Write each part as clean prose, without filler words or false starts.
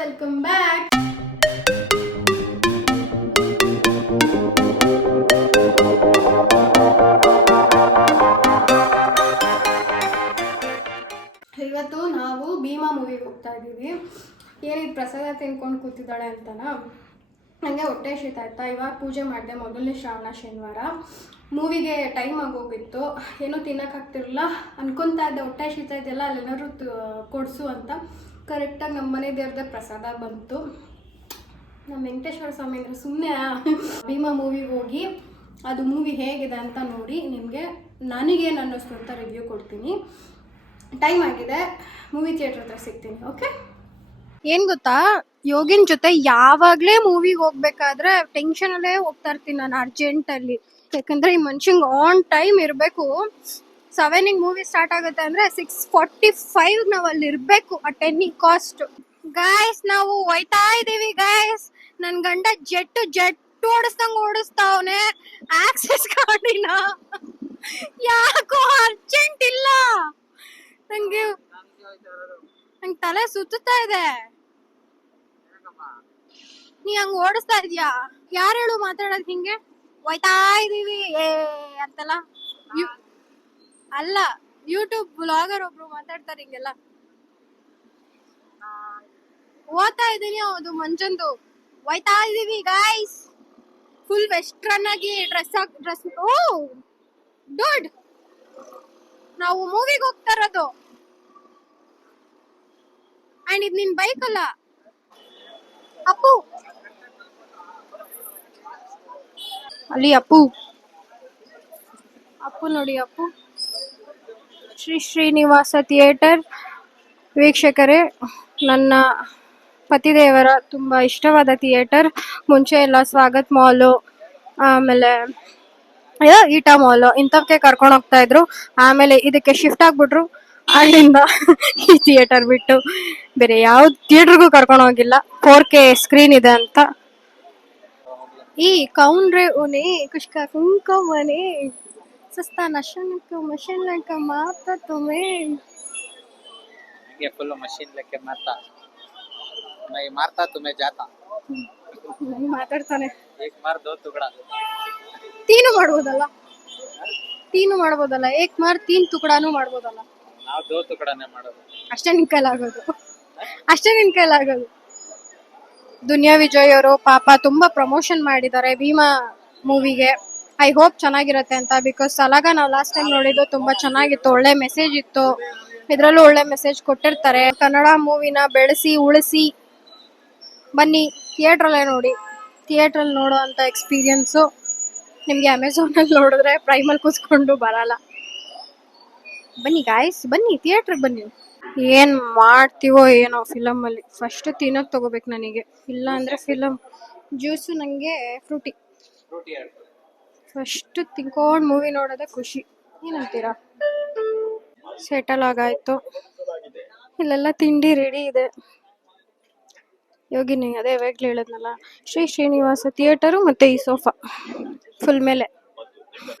Welcome back. ಇವತ್ತು ನಾವು ಭೀಮಾ ಮೂವಿಗೆ ಹೋಗ್ತಾ ಇದ್ದೀವಿ. ಏನಿದು ಪ್ರಸಾದ ತಿನ್ಕೊಂಡು ಕೂತಿದ್ದಾಳೆ ಅಂತನಾ? ನನಗೆ ಹೊಟ್ಟೆ ಶೀತ ಆಯ್ತಾ. ಇವಾಗ ಪೂಜೆ ಮಾಡಿದೆ, ಮೊದಲನೇ ಶ್ರಾವಣ ಶನಿವಾರ. ಮೂವಿಗೆ ಟೈಮ್ ಆಗೋಗಿತ್ತು, ಏನೂ ತಿನ್ನೋಕ್ಕಾಗ್ತಿರಲಿಲ್ಲ. ಅನ್ಕೊತಾ ಇದ್ದೆ ಹೊಟ್ಟೆ ಶೀತ ಇದೆಯಲ್ಲ ಅಲ್ಲೇನಾದ್ರು ಕೊಡಿಸು ಅಂತ. ಕರೆಕ್ಟಾಗಿ ನಮ್ಮ ಮನೆ ದೇವ್ರದ್ದೇ ಪ್ರಸಾದ ಬಂತು. ನಮ್ಮ ವೆಂಕಟೇಶ್ವರ ಸ್ವಾಮಿ ಅಂದರೆ ಸುಮ್ಮನೆ ಭೀಮಾ ಮೂವಿಗೆ ಹೋಗಿ ಅದು ಮೂವಿ ಹೇಗಿದೆ ಅಂತ ನೋಡಿ ನನಗೇನು ಅನ್ನಿಸ್ತು ಅಂತ ರಿವ್ಯೂ ಕೊಡ್ತೀನಿ. ಟೈಮ್ ಆಗಿದೆ, ಮೂವಿ ಥಿಯೇಟ್ರ್ ಹತ್ರ ಸಿಗ್ತೀನಿ. ಓಕೆ? ಏನು ಗೊತ್ತಾ, ಯೋಗಿನ್ ಜೊತೆ ಯಾವಾಗಲೇ ಮೂವಿಗೆ ಹೋಗ್ಬೇಕಾದ್ರೆ ಟೆನ್ಷನಲ್ಲೇ ಹೋಗ್ತಾ ಇರ್ತೀನಿ ನಾನು, ಅರ್ಜೆಂಟಲ್ಲಿ. ಯಾಕಂದರೆ ಈ ಮನುಷ್ಯಂಗೆ ಆನ್ ಟೈಮ್ ಇರಬೇಕು. 7ಗೆ ಮೂವಿ ಸ್ಟಾರ್ಟ್ ಆಗುತ್ತೆ ಅಂದರೆ 6:45 ನಾವು ಅಲ್ಲಿ ಇರಬೇಕು ಅಟ್ ಎನಿ ಕಾಸ್ಟ್. ಗಾಯ್ಸ್, ನಾವು ಹೋಯ್ತಾ ಇದ್ದೀವಿ ಗಾಯ್ಸ್. ನನ್ನ ಗಂಡ ಜೆಟ್ ಓಡಿಸ್ತಾವನೆ. ಆಕ್ಸೆಸ್ ಗಾಡಿನ ಯಾಕೋ ಅರ್ಜೆಂಟ್ ಇಲ್ಲ. ನಂಗೆ ತಲೆ ಸುತ್ತಾ ಇದೆ. ನೀ ಹಂಗ ಓಡಿಸ್ತಾ ಇದೀಯಾ? ಯಾರು ಹೇಳು ಮಾತಾಡೋದು ಹಿಂಗೆ? ಹೋಯ್ತಾ ಇದೀವಿ ಅಂತಲ್ಲ. ಅಲ್ಲ, ಯೂಟ್ಯೂಬ್ ಬ್ಲಾಗರ್ ಒಬ್ರು ಮಾತಾಡ್ತಾರೆ ಹಿಂಗೆಲ್ಲ. ಓದ್ತಾ ಇದೀನಿ, ಹೌದು ಮಂಜಂದು. ಹೋಯ್ತಾ ಇದೀವಿ ಗಾಯ್ಸ್, ಫುಲ್ ವೆಸ್ಟ್ರನ್ ಆಗಿ ಡ್ರೆಸ್. ಓ ಡೂಡ್, ನಾವು ಮೂವಿಗೆ ಹೋಗ್ತಾ ಇರೋದು. ಅಂಡ್ ಇದು ನಿನ್ ಬೈಕ್ ಅಲ್ಲ ಅಪ್ಪು. ಅಲ್ಲಿ ಅಪ್ಪು ನೋಡಿ, ಅಪ್ಪು. ಶ್ರೀ ಶ್ರೀನಿವಾಸ ಥಿಯೇಟರ್ ವೀಕ್ಷಕರೇ, ನನ್ನ ಪತಿದೇವರ ತುಂಬ ಇಷ್ಟವಾದ ಥಿಯೇಟರ್. ಮುಂಚೆ ಎಲ್ಲ ಸ್ವಾಗತ್ ಮಾಲು, ಆಮೇಲೆ ಈಟಾ ಮಾಲು ಇಂಥವಕ್ಕೆ ಕರ್ಕೊಂಡು ಹೋಗ್ತಾ ಇದ್ರು. ಆಮೇಲೆ ಇದಕ್ಕೆ ಶಿಫ್ಟ್ ಆಗ್ಬಿಟ್ರು. ಅಲ್ಲಿಂದ ಈ ಥಿಯೇಟರ್ ಬಿಟ್ಟು ಬೇರೆ ಯಾವ ಥಿಯೇಟರ್ಗೂ ಕರ್ಕೊಂಡು ಹೋಗಿಲ್ಲ. 4K ಸ್ಕ್ರೀನ್ ಇದೆ ಅಂತ. ಈ ಕೌಂಡ್ರೆ ಉನಿ ಕುಷ್ಕ ಕುಂಕುಮನೆ ಸಸ್ತಾ ನಶನಕ ಮಶನಕ ಮಾತಾ ತುಮೆ. ये फुल मशीन लेके मारता, मैं मारता तुम्हें जाता. ಮಾತಾಡ್ತಾನೆ. एक मार दो टुकड़ा. ತೀನು ಮಾಡ್ಬೋದಲ್ಲ. ಏಕ್ ಮಾರ್ ತೀನ್ ತುಕಡಾನು ಮಾಡ್ಬೋದಲ್ಲ. ನಾವು ದೋ ಟುಕಡಾನೇ ಮಾಡೋದು. ಅಷ್ಟೇ ನಿನ್ ಕೈಲಾಗೋದು. ದುನಿಯಾ ವಿಜಯ್ ಅವರು ಪಾಪ ತುಂಬಾ ಪ್ರಮೋಷನ್ ಮಾಡಿದ್ದಾರೆ ಭೀಮಾ ಮೂವಿಗೆ. ಐ ಹೋಪ್ ಚೆನ್ನಾಗಿರತ್ತೆ ಅಂತ. ಬಿಕಾಸ್ ಸಲಾಗ ನಾವು ಲಾಸ್ಟ್ ಟೈಮ್ ನೋಡಿದ್ದು ತುಂಬಾ ಚೆನ್ನಾಗಿತ್ತು, ಒಳ್ಳೆ ಮೆಸೇಜ್ ಇತ್ತು. ಇದ್ರಲ್ಲೂ ಒಳ್ಳೆ ಮೆಸೇಜ್ ಕೊಟ್ಟಿರ್ತಾರೆ. ಕನ್ನಡ ಮೂವಿನ ಬೆಳೆಸಿ ಉಳಿಸಿ ಬನ್ನಿ, ಥಿಯೇಟ್ರಲ್ಲೇ ನೋಡಿ. ಥಿಯೇಟ್ರಲ್ಲಿ ನೋಡೋ ಅಂತ ಎಕ್ಸ್ಪೀರಿಯನ್ಸು ನಿಮಗೆ ಅಮೆಝಾನಲ್ಲಿ ನೋಡಿದ್ರೆ ಪ್ರೈಮಲ್ಲಿ ಕೂತ್ಕೊಂಡು ಬರಲ್ಲ. ಬನ್ನಿ ಗಾಯ್ಸ್, ಬನ್ನಿ ಥಿಯೇಟ್ರಿಗೆ ಬನ್ನಿ. ಏನು ಮಾಡ್ತೀವೋ ಏನೋ ಫಿಲಮಲ್ಲಿ. ಫಸ್ಟ್ ತಿನ್ನೋದು ತಗೋಬೇಕು ನನಗೆ, ಇಲ್ಲ ಅಂದರೆ ಫಿಲಮ್ ಜ್ಯೂಸು ನನಗೆ ಫ್ರೂಟಿ. ಫಸ್ಟ್ ತಿನ್ಕೊಂಡು ಮೂವಿ ನೋಡೋದೇ ಖುಷಿ. ಏನಂತೀರಾ? ಸೆಟಲ್ ಆಗಾಯ್ತು, ಇಲ್ಲೆಲ್ಲ ತಿಂಡಿ ರೆಡಿ ಇದೆ. ಯೋಗಿನಿ ಅದೇ ಯಾವಾಗಲೂ ಹೇಳದ್ನಲ್ಲ, ಶ್ರೀ ಶ್ರೀನಿವಾಸ ಥಿಯೇಟರು ಮತ್ತು ಈ ಸೋಫಾ ಫುಲ್ ಮೇಲೆ.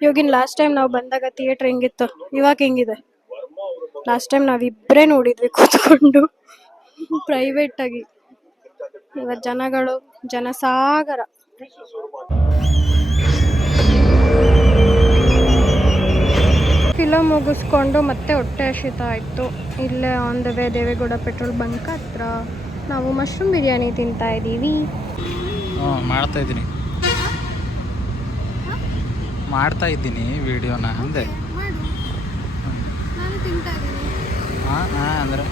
ಯೋಗಿನ್ ಲಾಸ್ಟ್ ಟೈಮ್ ನಾವು ಬಂದಾಗ ಥಿಯೇಟ್ರ್ ಹೆಂಗಿತ್ತು, ಇವಾಗ ಹೆಂಗಿದೆ? ಲಾಸ್ಟ್ ಟೈಮ್ ನಾವಿಬ್ಬರೇ ನೋಡಿದ್ವಿ ಕೂತ್ಕೊಂಡು ಪ್ರೈವೇಟಾಗಿ. ಇವತ್ತು ಜನಗಳು ಜನಸಾಗರ. ಫಿಲಮ್ ಮುಗಿಸ್ಕೊಂಡು ಮತ್ತೆ ಹೊಟ್ಟೆ ಹಸಿತ ಆಯಿತು. ಇಲ್ಲೇ on the way Devegowda petrol bunk ಹತ್ರ ನಾವು ಮಶ್ರೂಮ್ ಬಿರಿಯಾನಿ ತಿಂತಾ ಇದ್ದೀವಿ. ಮಾಡ್ತಾ ಇದ್ದೀನಿ ವಿಡಿಯೋನ ಅಂದೆ. ಅಂದರೆ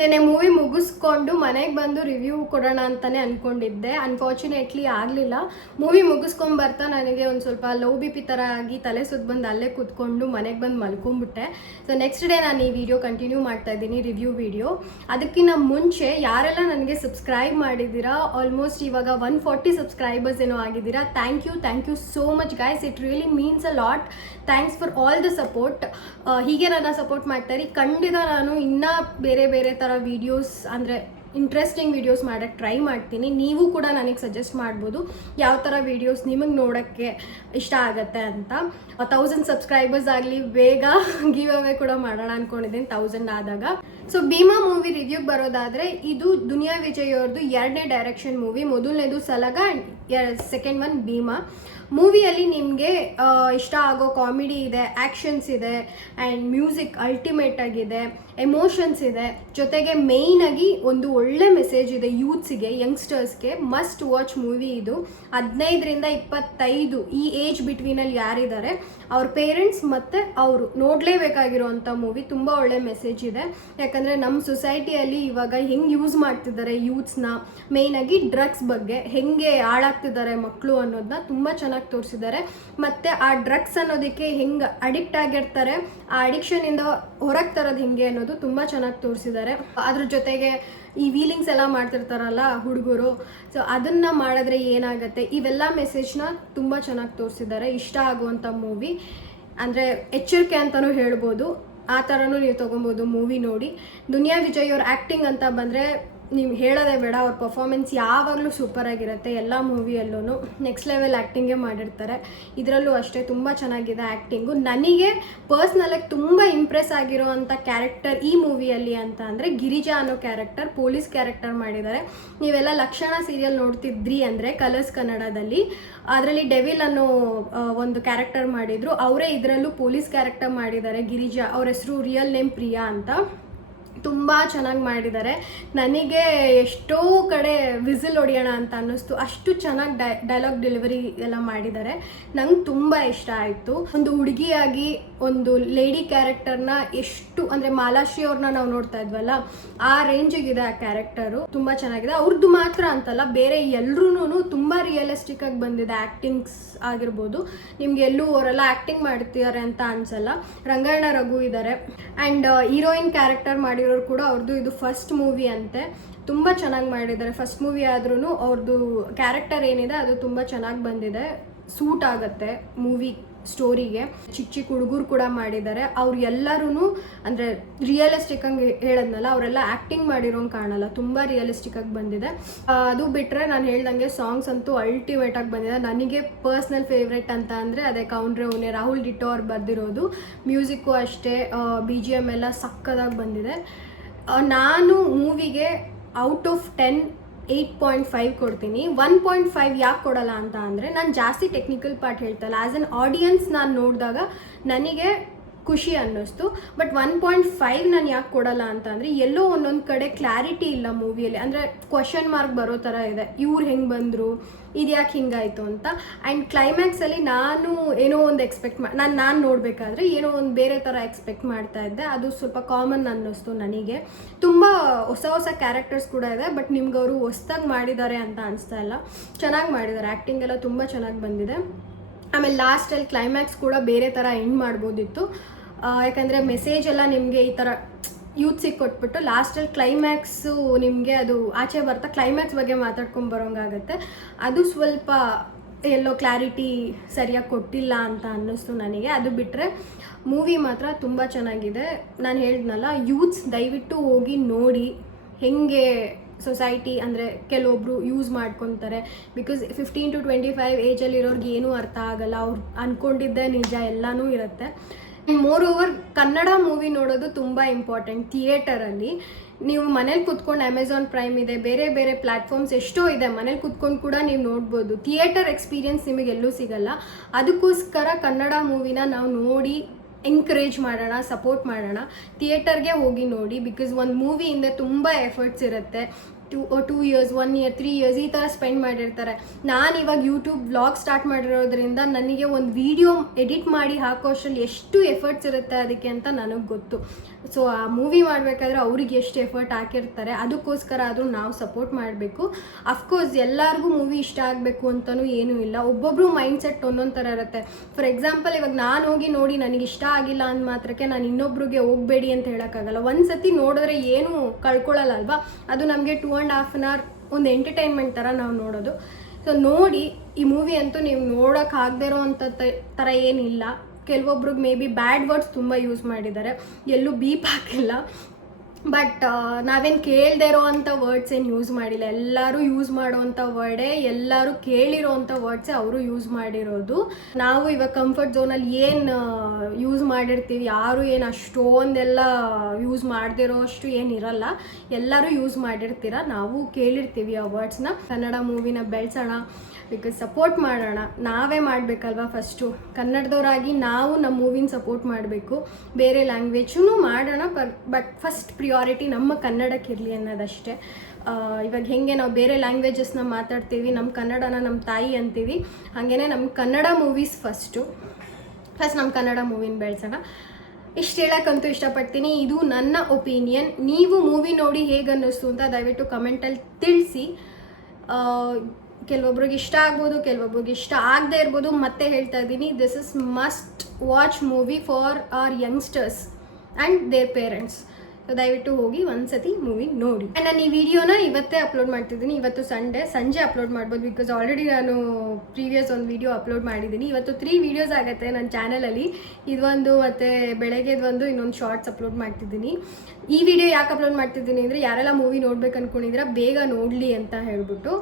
ನೆನ್ನೆ ಮೂವಿ ಮುಗಿಸ್ಕೊಂಡು ಮನೆಗೆ ಬಂದು ರಿವ್ಯೂ ಕೊಡೋಣ ಅಂತಲೇ ಅಂದ್ಕೊಂಡಿದ್ದೆ. ಅನ್ಫಾರ್ಚುನೇಟ್ಲಿ ಆಗಲಿಲ್ಲ. ಮೂವಿ ಮುಗಿಸ್ಕೊಂಡು ಬರ್ತಾ ನನಗೆ ಒಂದು ಸ್ವಲ್ಪ ಲೋ ಬಿ ಪಿ ಥರ ಆಗಿ ತಲೆ ಸುತ್ತ ಬಂದು ಅಲ್ಲೇ ಕೂತ್ಕೊಂಡು ಮನೆಗೆ ಬಂದು ಮಲ್ಕೊಂಡ್ಬಿಟ್ಟೆ. ಸೊ ನೆಕ್ಸ್ಟ್ ಡೇ ನಾನು ಈ ವಿಡಿಯೋ ಕಂಟಿನ್ಯೂ ಮಾಡ್ತಾ ಇದ್ದೀನಿ, ರಿವ್ಯೂ ವಿಡಿಯೋ. ಅದಕ್ಕಿಂತ ಮುಂಚೆ ಯಾರೆಲ್ಲ ನನಗೆ ಸಬ್ಸ್ಕ್ರೈಬ್ ಮಾಡಿದ್ದೀರಾ, ಆಲ್ಮೋಸ್ಟ್ ಇವಾಗ 140 ಸಬ್ಸ್ಕ್ರೈಬರ್ಸ್ ಏನೋ ಆಗಿದ್ದೀರಾ. Thank you so much guys. It really means a lot. Thanks for all the support. ಹೀಗೆ ನನ್ನ ಸಪೋರ್ಟ್ ಮಾಡ್ತಾರೆ. ಖಂಡಿತ ನಾನು ಇನ್ನೂ ಬೇರೆ ಥರ ವಿಡಿಯೋಸ್ ಅಂದರೆ ಇಂಟ್ರೆಸ್ಟಿಂಗ್ ವಿಡಿಯೋಸ್ ಮಾಡೋಕ್ಕೆ ಟ್ರೈ ಮಾಡ್ತೀನಿ. ನೀವು ಕೂಡ ನನಗೆ ಸಜೆಸ್ಟ್ ಮಾಡ್ಬೋದು ಯಾವ ಥರ ವಿಡಿಯೋಸ್ ನಿಮಗೆ ನೋಡೋಕ್ಕೆ ಇಷ್ಟ ಆಗುತ್ತೆ ಅಂತ. 1000 ಸಬ್ಸ್ಕ್ರೈಬರ್ಸ್ ಆಗಲಿ, ಬೇಗ ಗಿವ್ ಅವೇ ಕೂಡ ಮಾಡೋಣ ಅಂದ್ಕೊಂಡಿದ್ದೀನಿ 1000 ಆದಾಗ. ಸೊ ಭೀಮಾ ಮೂವಿ ರಿವ್ಯೂಗೆ ಬರೋದಾದರೆ ಇದು ದುನಿಯಾ ವಿಜಯ್ ಅವ್ರದ್ದು 2ನೇ ಡೈರೆಕ್ಷನ್ ಮೂವಿ. ಮೊದಲನೇದು ಸಲಗ, ಸೆಕೆಂಡ್ ಒನ್ ಭೀಮಾ. ಮೂವಿಯಲ್ಲಿ ನಿಮಗೆ ಇಷ್ಟ ಆಗೋ ಕಾಮಿಡಿ ಇದೆ, ಆ್ಯಕ್ಷನ್ಸ್ ಇದೆ, ಆ್ಯಂಡ್ ಮ್ಯೂಸಿಕ್ ಅಲ್ಟಿಮೇಟ್ ಆಗಿದೆ, ಎಮೋಷನ್ಸ್ ಇದೆ, ಜೊತೆಗೆ ಮೇಯ್ನಾಗಿ ಒಂದು ಒಳ್ಳೆ ಮೆಸೇಜ್ ಇದೆ ಯೂತ್ಸಿಗೆ, ಯಂಗ್ಸ್ಟರ್ಸ್ಗೆ. ಮಸ್ಟ್ ವಾಚ್ ಮೂವಿ ಇದು. 15ರಿಂದ 25 ಈ ಏಜ್ ಬಿಟ್ವೀನಲ್ಲಿ ಯಾರಿದ್ದಾರೆ ಅವ್ರ ಪೇರೆಂಟ್ಸ್ ಮತ್ತು ಅವರು ನೋಡಲೇಬೇಕಾಗಿರೋವಂಥ ಮೂವಿ. ತುಂಬ ಒಳ್ಳೆ ಮೆಸೇಜ್ ಇದೆ. ಯಾಕಂದರೆ ನಮ್ಮ ಸೊಸೈಟಿಯಲ್ಲಿ ಇವಾಗ ಹೆಂಗೆ ಯೂಸ್ ಮಾಡ್ತಿದ್ದಾರೆ ಯೂತ್ಸ್ನ, ಮೇಯ್ನಾಗಿ ಡ್ರಗ್ಸ್ ಬಗ್ಗೆ ಹೆಂಗೆ ಹಾಳಾಗ್ತಿದ್ದಾರೆ ಮಕ್ಕಳು ಅನ್ನೋದನ್ನ ತುಂಬ ಚೆನ್ನಾಗಿ ತೋರಿಸಿದ್ದಾರೆ. ಮತ್ತು ಆ ಡ್ರಗ್ಸ್ ಅನ್ನೋದಕ್ಕೆ ಹೆಂಗೆ ಅಡಿಕ್ಟ್ ಆಗಿರ್ತಾರೆ, ಆ ಅಡಿಕ್ಷನಿಂದ ಹೊರಗೆ ತರೋದು ಹೆಂಗೆ ಅನ್ನೋದು ತುಂಬ ಚೆನ್ನಾಗಿ ತೋರಿಸಿದ್ದಾರೆ. ಅದ್ರ ಜೊತೆಗೆ ಈ ವೀಲಿಂಗ್ಸ್ ಎಲ್ಲ ಮಾಡ್ತಿರ್ತಾರಲ್ಲ ಹುಡುಗರು, ಸೊ ಅದನ್ನು ಮಾಡಿದ್ರೆ ಏನಾಗುತ್ತೆ, ಇವೆಲ್ಲ ಮೆಸೇಜ್ನ ತುಂಬ ಚೆನ್ನಾಗಿ ತೋರಿಸಿದ್ದಾರೆ. ಇಷ್ಟ ಆಗುವಂಥ ಮೂವಿ, ಅಂದರೆ ಎಚ್ಚರಿಕೆ ಅಂತಲೂ ಹೇಳ್ಬೋದು. ಆ ಥರನೂ ನೀವು ತೊಗೊಬೋದು ಮೂವಿ ನೋಡಿ. ದುನಿಯಾ ವಿಜಯ್ ಅವ್ರ ಆ್ಯಕ್ಟಿಂಗ್ ಅಂತ ಬಂದರೆ ನೀವು ಹೇಳೋದೇ ಬೇಡ. ಅವ್ರ ಪರ್ಫಾರ್ಮೆನ್ಸ್ ಯಾವಾಗಲೂ ಸೂಪರಾಗಿರುತ್ತೆ. ಎಲ್ಲ ಮೂವಿಯಲ್ಲೂ ನೆಕ್ಸ್ಟ್ ಲೆವೆಲ್ ಆ್ಯಕ್ಟಿಂಗೇ ಮಾಡಿರ್ತಾರೆ. ಇದರಲ್ಲೂ ಅಷ್ಟೇ ತುಂಬ ಚೆನ್ನಾಗಿದೆ ಆ್ಯಕ್ಟಿಂಗು. ನನಗೆ ಪರ್ಸ್ನಲಾಗಿ ತುಂಬ ಇಂಪ್ರೆಸ್ ಆಗಿರೋ ಅಂಥ ಕ್ಯಾರೆಕ್ಟರ್ ಈ ಮೂವಿಯಲ್ಲಿ ಅಂತ ಅಂದರೆ ಗಿರಿಜಾ ಅನ್ನೋ ಕ್ಯಾರೆಕ್ಟರ್, ಪೊಲೀಸ್ ಕ್ಯಾರೆಕ್ಟರ್ ಮಾಡಿದ್ದಾರೆ. ನೀವೆಲ್ಲ ಲಕ್ಷಣ ಸೀರಿಯಲ್ ನೋಡ್ತಿದ್ರಿ ಅಂದರೆ ಕಲರ್ಸ್ ಕನ್ನಡದಲ್ಲಿ, ಅದರಲ್ಲಿ ಡೆವಿಲ್ ಅನ್ನೋ ಒಂದು ಕ್ಯಾರೆಕ್ಟರ್ ಮಾಡಿದರು. ಅವರೇ ಇದರಲ್ಲೂ ಪೊಲೀಸ್ ಕ್ಯಾರೆಕ್ಟರ್ ಮಾಡಿದ್ದಾರೆ ಗಿರಿಜಾ. ಅವ್ರ ಹೆಸರು ರಿಯಲ್ ನೇಮ್ ಪ್ರಿಯಾ ಅಂತ. ತುಂಬ ಚೆನ್ನಾಗಿ ಮಾಡಿದ್ದಾರೆ. ನನಗೆ ಎಷ್ಟೋ ಕಡೆ ವಿಸಿಲ್ ಹೊಡಿಯೋಣ ಅಂತ ಅನ್ನಿಸ್ತು, ಅಷ್ಟು ಚೆನ್ನಾಗಿ ಡೈಲಾಗ್ ಡೆಲಿವರಿ ಎಲ್ಲ ಮಾಡಿದ್ದಾರೆ. ನಂಗೆ ತುಂಬ ಇಷ್ಟ ಆಯಿತು. ಒಂದು ಹುಡುಗಿಯಾಗಿ ಒಂದು ಲೇಡಿ ಕ್ಯಾರೆಕ್ಟರ್ನ ಎಷ್ಟು ಅಂದರೆ ಮಾಲಾಶ್ರೀ ಅವ್ರನ್ನ ನಾವು ನೋಡ್ತಾ ಇದ್ವಲ್ಲ, ಆ ರೇಂಜಿಗಿದೆ ಆ ಕ್ಯಾರೆಕ್ಟರು. ತುಂಬ ಚೆನ್ನಾಗಿದೆ. ಅವ್ರದ್ದು ಮಾತ್ರ ಅಂತಲ್ಲ, ಬೇರೆ ಎಲ್ಲರೂ ತುಂಬ ರಿಯಲಿಸ್ಟಿಕ್ ಆಗಿ ಬಂದಿದೆ. ಆ್ಯಕ್ಟಿಂಗ್ಸ್ ಆಗಿರ್ಬೋದು, ನಿಮ್ಗೆ ಎಲ್ಲೂ ಅವರೆಲ್ಲ ಆ್ಯಕ್ಟಿಂಗ್ ಮಾಡ್ತಿದ್ದಾರೆ ಅಂತ ಅನ್ಸಲ್ಲ. ರಂಗಾಯಣ ರಘು ಇದ್ದಾರೆ. ಆ್ಯಂಡ್ ಹೀರೋಯಿನ್ ಕ್ಯಾರೆಕ್ಟರ್ ಮಾಡಿರೋರು ಕೂಡ ಅವ್ರದ್ದು ಇದು ಫಸ್ಟ್ ಮೂವಿ ಅಂತೆ. ತುಂಬ ಚೆನ್ನಾಗಿ ಮಾಡಿದ್ದಾರೆ. ಫಸ್ಟ್ ಮೂವಿ ಆದ್ರೂ ಅವ್ರದ್ದು ಕ್ಯಾರೆಕ್ಟರ್ ಏನಿದೆ ಅದು ತುಂಬ ಚೆನ್ನಾಗಿ ಬಂದಿದೆ, ಸೂಟ್ ಆಗುತ್ತೆ ಮೂವಿ ಸ್ಟೋರಿಗೆ. ಚಿಕ್ಕ ಚಿಕ್ಕ ಹುಡುಗರು ಕೂಡ ಮಾಡಿದ್ದಾರೆ. ಅವ್ರು ಎಲ್ಲರೂ ಅಂದರೆ ರಿಯಲಿಸ್ಟಿಕ್ ಆಗಿ ಹೇಳದ್ನಲ್ಲ, ಅವರೆಲ್ಲ ಆ್ಯಕ್ಟಿಂಗ್ ಮಾಡಿರೋಂಗೆ ಕಾಣಲ್ಲ, ತುಂಬ ರಿಯಲಿಸ್ಟಿಕ್ ಆಗಿ ಬಂದಿದೆ. ಅದು ಬಿಟ್ಟರೆ ನಾನು ಹೇಳ್ದಂಗೆ ಸಾಂಗ್ಸ್ ಅಂತೂ ಅಲ್ಟಿಮೇಟ್ ಆಗಿ ಬಂದಿದೆ. ನನಗೆ ಪರ್ಸ್ನಲ್ ಫೇವ್ರೆಟ್ ಅಂತ ಅಂದರೆ ಅದೇ ಕೌಂಡ್ರೆ ಉನೆ, ರಾಹುಲ್ ಡಿಟೋ ಅವ್ರು ಬರೆದಿರೋದು. ಮ್ಯೂಸಿಕ್ಕು ಅಷ್ಟೇ, BGM ಎಲ್ಲ ಸಕ್ಕದಾಗಿ ಬಂದಿದೆ. ನಾನು ಮೂವಿಗೆ ಔಟ್ ಆಫ್ 10 8.5 ಕೊಡ್ತೀನಿ. 1.5 ಯಾಕೆ ಕೊಡಲ್ಲ ಅಂತ ಅಂದರೆ, ನಾನು ಜಾಸ್ತಿ ಟೆಕ್ನಿಕಲ್ ಪಾರ್ಟ್ ಹೇಳ್ತಲ್ಲ, ಆ್ಯಸ್ ಅನ್ ಆಡಿಯನ್ಸ್ ನಾನು ನೋಡಿದಾಗ ನನಗೆ ಖುಷಿ ಅನ್ನಿಸ್ತು. ಬಟ್ 1.5 ನಾನು ಯಾಕೆ ಕೊಡಲ್ಲ ಅಂತ ಅಂದರೆ, ಎಲ್ಲೋ ಒಂದೊಂದು ಕಡೆ ಕ್ಲಾರಿಟಿ ಇಲ್ಲ ಮೂವಿಯಲ್ಲಿ. ಅಂದರೆ ಕ್ವಶನ್ ಮಾರ್ಕ್ ಬರೋ ಥರ ಇದೆ, ಇವ್ರು ಹೆಂಗೆ ಬಂದರು, ಇದು ಯಾಕೆ ಹಿಂಗಾಯಿತು ಅಂತ. ಆ್ಯಂಡ್ ಕ್ಲೈಮ್ಯಾಕ್ಸಲ್ಲಿ ನಾನು ಏನೋ ಒಂದು ಎಕ್ಸ್ಪೆಕ್ಟ್ ನಾನು ನೋಡಬೇಕಾದ್ರೆ ಏನೋ ಒಂದು ಬೇರೆ ಥರ ಎಕ್ಸ್ಪೆಕ್ಟ್ ಮಾಡ್ತಾ ಇದ್ದೆ. ಅದು ಸ್ವಲ್ಪ ಕಾಮನ್ ಅನ್ನಿಸ್ತು ನನಗೆ. ತುಂಬ ಹೊಸ ಹೊಸ ಕ್ಯಾರೆಕ್ಟರ್ಸ್ ಕೂಡ ಇದೆ, ಬಟ್ ನಿಮ್ಗೆ ಅವರು ಹೊಸ್ದಾಗಿ ಮಾಡಿದ್ದಾರೆ ಅಂತ ಅನಿಸ್ತಾ ಇಲ್ಲ. ಚೆನ್ನಾಗಿ ಮಾಡಿದ್ದಾರೆ, ಆ್ಯಕ್ಟಿಂಗ್ ಎಲ್ಲ ತುಂಬ ಚೆನ್ನಾಗಿ ಬಂದಿದೆ. ಆಮೇಲೆ ಲಾಸ್ಟಲ್ಲಿ ಕ್ಲೈಮ್ಯಾಕ್ಸ್ ಕೂಡ ಬೇರೆ ಥರ ಎಂಡ್ ಮಾಡ್ಬೋದಿತ್ತು. ಯಾಕಂದರೆ ಮೆಸೇಜ್ ಎಲ್ಲ ನಿಮಗೆ ಈ ಥರ ಯೂತ್ಸಿಗೆ ಕೊಟ್ಬಿಟ್ಟು ಲಾಸ್ಟಲ್ಲಿ ಕ್ಲೈಮ್ಯಾಕ್ಸು ನಿಮಗೆ ಅದು ಆಚೆ ಬರ್ತಾ ಕ್ಲೈಮ್ಯಾಕ್ಸ್ ಬಗ್ಗೆ ಮಾತಾಡ್ಕೊಂಡು ಬರೋಂಗಾಗುತ್ತೆ. ಅದು ಸ್ವಲ್ಪ ಎಲ್ಲೋ ಕ್ಲಾರಿಟಿ ಸರಿಯಾಗಿ ಕೊಟ್ಟಿಲ್ಲ ಅಂತ ಅನ್ನಿಸ್ತು ನನಗೆ. ಅದು ಬಿಟ್ಟರೆ ಮೂವಿ ಮಾತ್ರ ತುಂಬ ಚೆನ್ನಾಗಿದೆ. ನಾನು ಹೇಳಿದ್ನಲ್ಲ, ಯೂತ್ಸ್ ದಯವಿಟ್ಟು ಹೋಗಿ ನೋಡಿ ಹೆಂಗೆ ಸೊಸೈಟಿ ಅಂದರೆ ಕೆಲವೊಬ್ಬರು ಯೂಸ್ ಮಾಡ್ಕೊತಾರೆ. ಬಿಕಾಸ್ 15 to 25 ಏಜಲ್ಲಿರೋರ್ಗೆ ಏನೂ ಅರ್ಥ ಆಗಲ್ಲ, ಅವ್ರು ಅಂದ್ಕೊಂಡಿದ್ದೇ ನಿಜ ಎಲ್ಲನೂ ಇರುತ್ತೆ. ಮೋರ್ ಓವರ್ ಕನ್ನಡ ಮೂವಿ ನೋಡೋದು ತುಂಬ ಇಂಪಾರ್ಟೆಂಟ್. ಥಿಯೇಟರಲ್ಲಿ ನೀವು ಮನೇಲಿ ಕೂತ್ಕೊಂಡು ಅಮೆಝಾನ್ ಪ್ರೈಮ್ ಇದೆ, ಬೇರೆ ಬೇರೆ ಪ್ಲ್ಯಾಟ್ಫಾರ್ಮ್ಸ್ ಎಷ್ಟೋ ಇದೆ, ಮನೇಲಿ ಕೂತ್ಕೊಂಡು ಕೂಡ ನೀವು ನೋಡ್ಬೋದು. ಥಿಯೇಟರ್ ಎಕ್ಸ್ಪೀರಿಯನ್ಸ್ ನಿಮಗೆ ಎಲ್ಲೂ ಸಿಗಲ್ಲ. ಅದಕ್ಕೋಸ್ಕರ ಕನ್ನಡ ಮೂವಿನ ನಾವು ನೋಡಿ ಎಂಕರೇಜ್ ಮಾಡೋಣ, ಸಪೋರ್ಟ್ ಮಾಡೋಣ. ಥಿಯೇಟರ್ಗೆ ಹೋಗಿ ನೋಡಿ. ಬಿಕಾಸ್ ಒಂದು ಮೂವಿಯಿಂದ ತುಂಬ ಎಫರ್ಟ್ಸ್ ಇರುತ್ತೆ. 2 years 1 year 3 years ಈ ಥರ ಸ್ಪೆಂಡ್ ಮಾಡಿರ್ತಾರೆ. ನಾನು ಇವಾಗ ಯೂಟ್ಯೂಬ್ ವ್ಲಾಗ್ ಸ್ಟಾರ್ಟ್ ಮಾಡಿರೋದ್ರಿಂದ ನನಗೆ ಒಂದು ವಿಡಿಯೋ ಎಡಿಟ್ ಮಾಡಿ ಹಾಕೋ ಅಷ್ಟರಲ್ಲಿ ಎಷ್ಟು ಎಫರ್ಟ್ಸ್ ಇರುತ್ತೆ ಅದಕ್ಕೆ ಅಂತ ನನಗೆ ಗೊತ್ತು. ಸೊ ಆ ಮೂವಿ ಮಾಡಬೇಕಾದ್ರೆ ಅವ್ರಿಗೆ ಎಷ್ಟು ಎಫರ್ಟ್ ಹಾಕಿರ್ತಾರೆ, ಅದಕ್ಕೋಸ್ಕರ ಆದರೂ ನಾವು ಸಪೋರ್ಟ್ ಮಾಡಬೇಕು. ಅಫ್ಕೋರ್ಸ್ ಎಲ್ಲರಿಗೂ ಮೂವಿ ಇಷ್ಟ ಆಗಬೇಕು ಅಂತಲೂ ಏನೂ ಇಲ್ಲ. ಒಬ್ಬೊಬ್ಬರು ಮೈಂಡ್ಸೆಟ್ ಒಂದೊಂದು ಥರ ಇರುತ್ತೆ. ಫಾರ್ ಎಕ್ಸಾಂಪಲ್, ಇವಾಗ ನಾನು ಹೋಗಿ ನೋಡಿ ನನಗೆ ಇಷ್ಟ ಆಗಿಲ್ಲ ಅಂದ ಮಾತ್ರಕ್ಕೆ ನಾನು ಇನ್ನೊಬ್ರಿಗೆ ಹೋಗಬೇಡಿ ಅಂತ ಹೇಳೋಕ್ಕಾಗಲ್ಲ. ಒಂದು ಸತಿ ನೋಡಿದ್ರೆ ಏನೂ ಕಳ್ಕೊಳ್ಳಲ್ಲ ಅಲ್ವಾ. ಅದು ನಮಗೆ 2.5 hour ಒಂದು ಎಂಟರ್ಟೈನ್ಮೆಂಟ್ ಥರ ನಾವು ನೋಡೋದು. ಸೊ ನೋಡಿ, ಈ ಮೂವಿ ಅಂತೂ ನೀವು ನೋಡೋಕ್ಕಾಗದೇ ಇರೋ ಅಂಥ ಥರ ಏನಿಲ್ಲ. ಕೆಲವೊಬ್ರಿಗೆ ಮೇ ಬಿ ಬ್ಯಾಡ್ ವರ್ಡ್ಸ್ ತುಂಬ ಯೂಸ್ ಮಾಡಿದ್ದಾರೆ, ಎಲ್ಲೂ ಬೀಪ್ ಹಾಕಿಲ್ಲ. ಬಟ್ ನಾವೇನು ಕೇಳದೆ ಇರೋ ಅಂಥ ವರ್ಡ್ಸ್ ಏನು ಯೂಸ್ ಮಾಡಿಲ್ಲ. ಎಲ್ಲರೂ ಯೂಸ್ ಮಾಡೋವಂಥ ವರ್ಡೇ, ಎಲ್ಲರೂ ಕೇಳಿರೋ ಅಂಥ ವರ್ಡ್ಸೇ ಅವರು ಯೂಸ್ ಮಾಡಿರೋದು. ನಾವು ಇವಾಗ ಕಂಫರ್ಟ್ ಝೋನಲ್ಲಿ ಏನು ಯೂಸ್ ಮಾಡಿರ್ತೀವಿ, ಯಾರು ಏನು ಅಷ್ಟೊಂದೆಲ್ಲ ಯೂಸ್ ಮಾಡದಿರೋ ಅಷ್ಟು ಏನಿರಲ್ಲ, ಎಲ್ಲರೂ ಯೂಸ್ ಮಾಡಿರ್ತೀರ. ನಾವು ಕೇಳಿರ್ತೀವಿ ಆ ವರ್ಡ್ಸ್ನ. ಕನ್ನಡ ಮೂವಿನ ಬೆಳೆಸೋಣ, ಬಿಕಾಸ್ ಸಪೋರ್ಟ್ ಮಾಡೋಣ. ನಾವೇ ಮಾಡಬೇಕಲ್ವ ಫಸ್ಟು. ಕನ್ನಡದವರಾಗಿ ನಾವು ನಮ್ಮ ಮೂವಿನ ಸಪೋರ್ಟ್ ಮಾಡಬೇಕು. ಬೇರೆ ಲ್ಯಾಂಗ್ವೇಜೂ ಮಾಡೋಣ, ಬಟ್ ಫಸ್ಟ್ ಪ್ರಿಯಾರಿಟಿ ನಮ್ಮ ಕನ್ನಡಕ್ಕಿರಲಿ ಅನ್ನೋದಷ್ಟೇ. ಇವಾಗ ಹೇಗೆ ನಾವು ಬೇರೆ ಲ್ಯಾಂಗ್ವೇಜಸ್ನ ಮಾತಾಡ್ತೀವಿ, ನಮ್ಮ ಕನ್ನಡನ ನಮ್ಮ ತಾಯಿ ಅಂತೀವಿ, ಹಾಗೇ ನಮ್ಮ ಕನ್ನಡ ಮೂವೀಸ್ ಫಸ್ಟ್ ನಮ್ಮ ಕನ್ನಡ ಮೂವಿನ ಬೆಳೆಸೋಣ. ಇಷ್ಟು ಹೇಳೋಕ್ಕಂತೂ ಇಷ್ಟಪಡ್ತೀನಿ. ಇದು ನನ್ನ ಒಪಿನಿಯನ್. ನೀವು ಮೂವಿ ನೋಡಿ ಹೇಗೆ ಅನ್ನಿಸ್ತು ಅಂತ ದಯವಿಟ್ಟು ಕಮೆಂಟಲ್ಲಿ ತಿಳಿಸಿ. ಕೆಲವೊಬ್ರಿಗೆ ಇಷ್ಟ ಆಗ್ಬೋದು, ಕೆಲವೊಬ್ರಿಗೆ ಇಷ್ಟ ಆಗದೆ ಇರ್ಬೋದು. ಮತ್ತೆ ಹೇಳ್ತಾ ಇದ್ದೀನಿ, this is must watch movie for our youngsters and their parents. So ದಯವಿಟ್ಟು ಹೋಗಿ ಒಂದ್ಸತಿ ಮೂವಿ ನೋಡಿ. ಆ್ಯಂಡ್ ನಾನು ಈ ವಿಡಿಯೋನ ಇವತ್ತೇ ಅಪ್ಲೋಡ್ ಮಾಡ್ತಿದ್ದೀನಿ. ಇವತ್ತು ಸಂಜೆ ಅಪ್ಲೋಡ್ ಮಾಡ್ಬೋದು, ಬಿಕಾಸ್ ಆಲ್ರೆಡಿ ನಾನು ಪ್ರೀವಿಯಸ್ ಒಂದು ವಿಡಿಯೋ ಅಪ್ಲೋಡ್ ಮಾಡಿದ್ದೀನಿ. ಇವತ್ತು 3 ವೀಡಿಯೋಸ್ ಆಗುತ್ತೆ ನನ್ನ ಚಾನಲಲ್ಲಿ. ಇದೊಂದು ಮತ್ತು ಬೆಳಗ್ಗೆದೊಂದು, ಇನ್ನೊಂದು ಶಾರ್ಟ್ಸ್ ಅಪ್ಲೋಡ್ ಮಾಡ್ತಿದ್ದೀನಿ. ಈ ವಿಡಿಯೋ ಯಾಕೆ ಅಪ್ಲೋಡ್ ಮಾಡ್ತಿದ್ದೀನಿ ಅಂದರೆ, ಯಾರೆಲ್ಲ ಮೂವಿ ನೋಡ್ಬೇಕು ಅಂದ್ಕೊಂಡಿದ್ರೆ ಬೇಗ ನೋಡಲಿ ಅಂತ ಹೇಳ್ಬಿಟ್ಟು.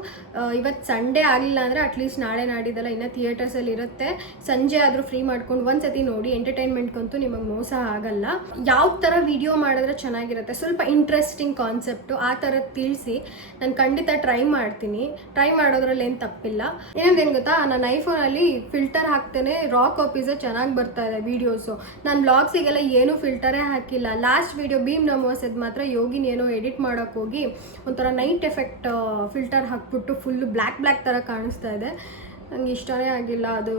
ಇವತ್ತು ಸಂಡೇ ಆಗಲಿಲ್ಲ ಅಂದರೆ ಅಟ್ಲೀಸ್ಟ್ ನಾಳೆ ನಾಡಿದ್ದೆಲ್ಲ ಇನ್ನೂ ಥಿಯೇಟರ್ಸಲ್ಲಿ ಇರುತ್ತೆ. ಸಂಜೆ ಆದರೂ ಫ್ರೀ ಮಾಡ್ಕೊಂಡು ಒಂದ್ಸತಿ ನೋಡಿ. ಎಂಟರ್ಟೈನ್ಮೆಂಟ್ಗಂತೂ ನಿಮಗೆ ಮೋಸ ಆಗಲ್ಲ. ಯಾವ ಥರ ವಿಡಿಯೋ ಮಾಡಿದ್ರೆ ಚೆನ್ನಾಗಿರುತ್ತೆ, ಸ್ವಲ್ಪ ಇಂಟ್ರೆಸ್ಟಿಂಗ್ ಕಾನ್ಸೆಪ್ಟು ಆ ಥರದ್ದು ತಿಳಿಸಿ. ನಾನು ಖಂಡಿತ ಟ್ರೈ ಮಾಡ್ತೀನಿ. ಟ್ರೈ ಮಾಡೋದ್ರಲ್ಲಿ ಏನು ತಪ್ಪಿಲ್ಲ. ಇನ್ನೊಂದೇನು ಗೊತ್ತಾ, ನಾನು ಐಫೋನಲ್ಲಿ ಫಿಲ್ಟರ್ ಹಾಕ್ತೇನೆ, ರಾ ಕಾಪೀಸೇ ಚೆನ್ನಾಗಿ ಬರ್ತಾ ಇದೆ ವೀಡಿಯೋಸು. ನಾನು ಬ್ಲಾಗ್ಸಿಗೆಲ್ಲ ಏನೂ ಫಿಲ್ಟರೇ ಹಾಕಿಲ್ಲ. ಲಾಸ್ಟ್ ವೀಡಿಯೋ ಭೀಮ್ ನಮೋಸದ್ ಮಾತ್ರ ಯೋಗಿನ ಏನೋ ಎಡಿಟ್ ಮಾಡೋಕ್ಕೆ ಹೋಗಿ ಒಂಥರ ನೈಟ್ ಎಫೆಕ್ಟ್ ಫಿಲ್ಟರ್ ಹಾಕ್ಬಿಟ್ಟು ಫುಲ್ಲು ಬ್ಲ್ಯಾಕ್ ಥರ ಕಾಣಿಸ್ತಾ ಇದೆ. ನನಗೆ ಇಷ್ಟನೇ ಆಗಿಲ್ಲ ಅದು.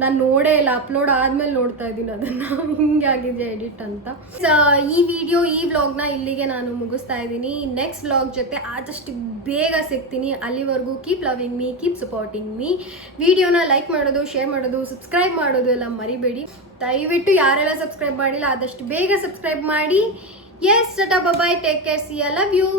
ನಾನು ನೋಡೇ ಇಲ್ಲ, ಅಪ್ಲೋಡ್ ಆದಮೇಲೆ ನೋಡ್ತಾ ಇದ್ದೀನಿ ಅದನ್ನು, ಹಿಂಗೆ ಆಗಿದೆ ಎಡಿಟ್ ಅಂತ. ಈ ವಿಡಿಯೋ, ಈ ವ್ಲಾಗ್ನ ಇಲ್ಲಿಗೆ ನಾನು ಮುಗಿಸ್ತಾ ಇದ್ದೀನಿ. ನೆಕ್ಸ್ಟ್ ವ್ಲಾಗ್ ಜೊತೆ ಆದಷ್ಟು ಬೇಗ ಸಿಗ್ತೀನಿ. ಅಲ್ಲಿವರೆಗೂ keep loving me, keep supporting me. ವಿಡಿಯೋನ ಲೈಕ್ ಮಾಡೋದು, ಶೇರ್ ಮಾಡೋದು, ಸಬ್ಸ್ಕ್ರೈಬ್ ಮಾಡೋದು ಎಲ್ಲ ಮರಿಬೇಡಿ. ದಯವಿಟ್ಟು ಯಾರೆಲ್ಲ ಸಬ್ಸ್ಕ್ರೈಬ್ ಮಾಡಿಲ್ಲ ಆದಷ್ಟು ಬೇಗ ಸಬ್ಸ್ಕ್ರೈಬ್ ಮಾಡಿ. Yes, tata, bye bye, take care, see ya, love you.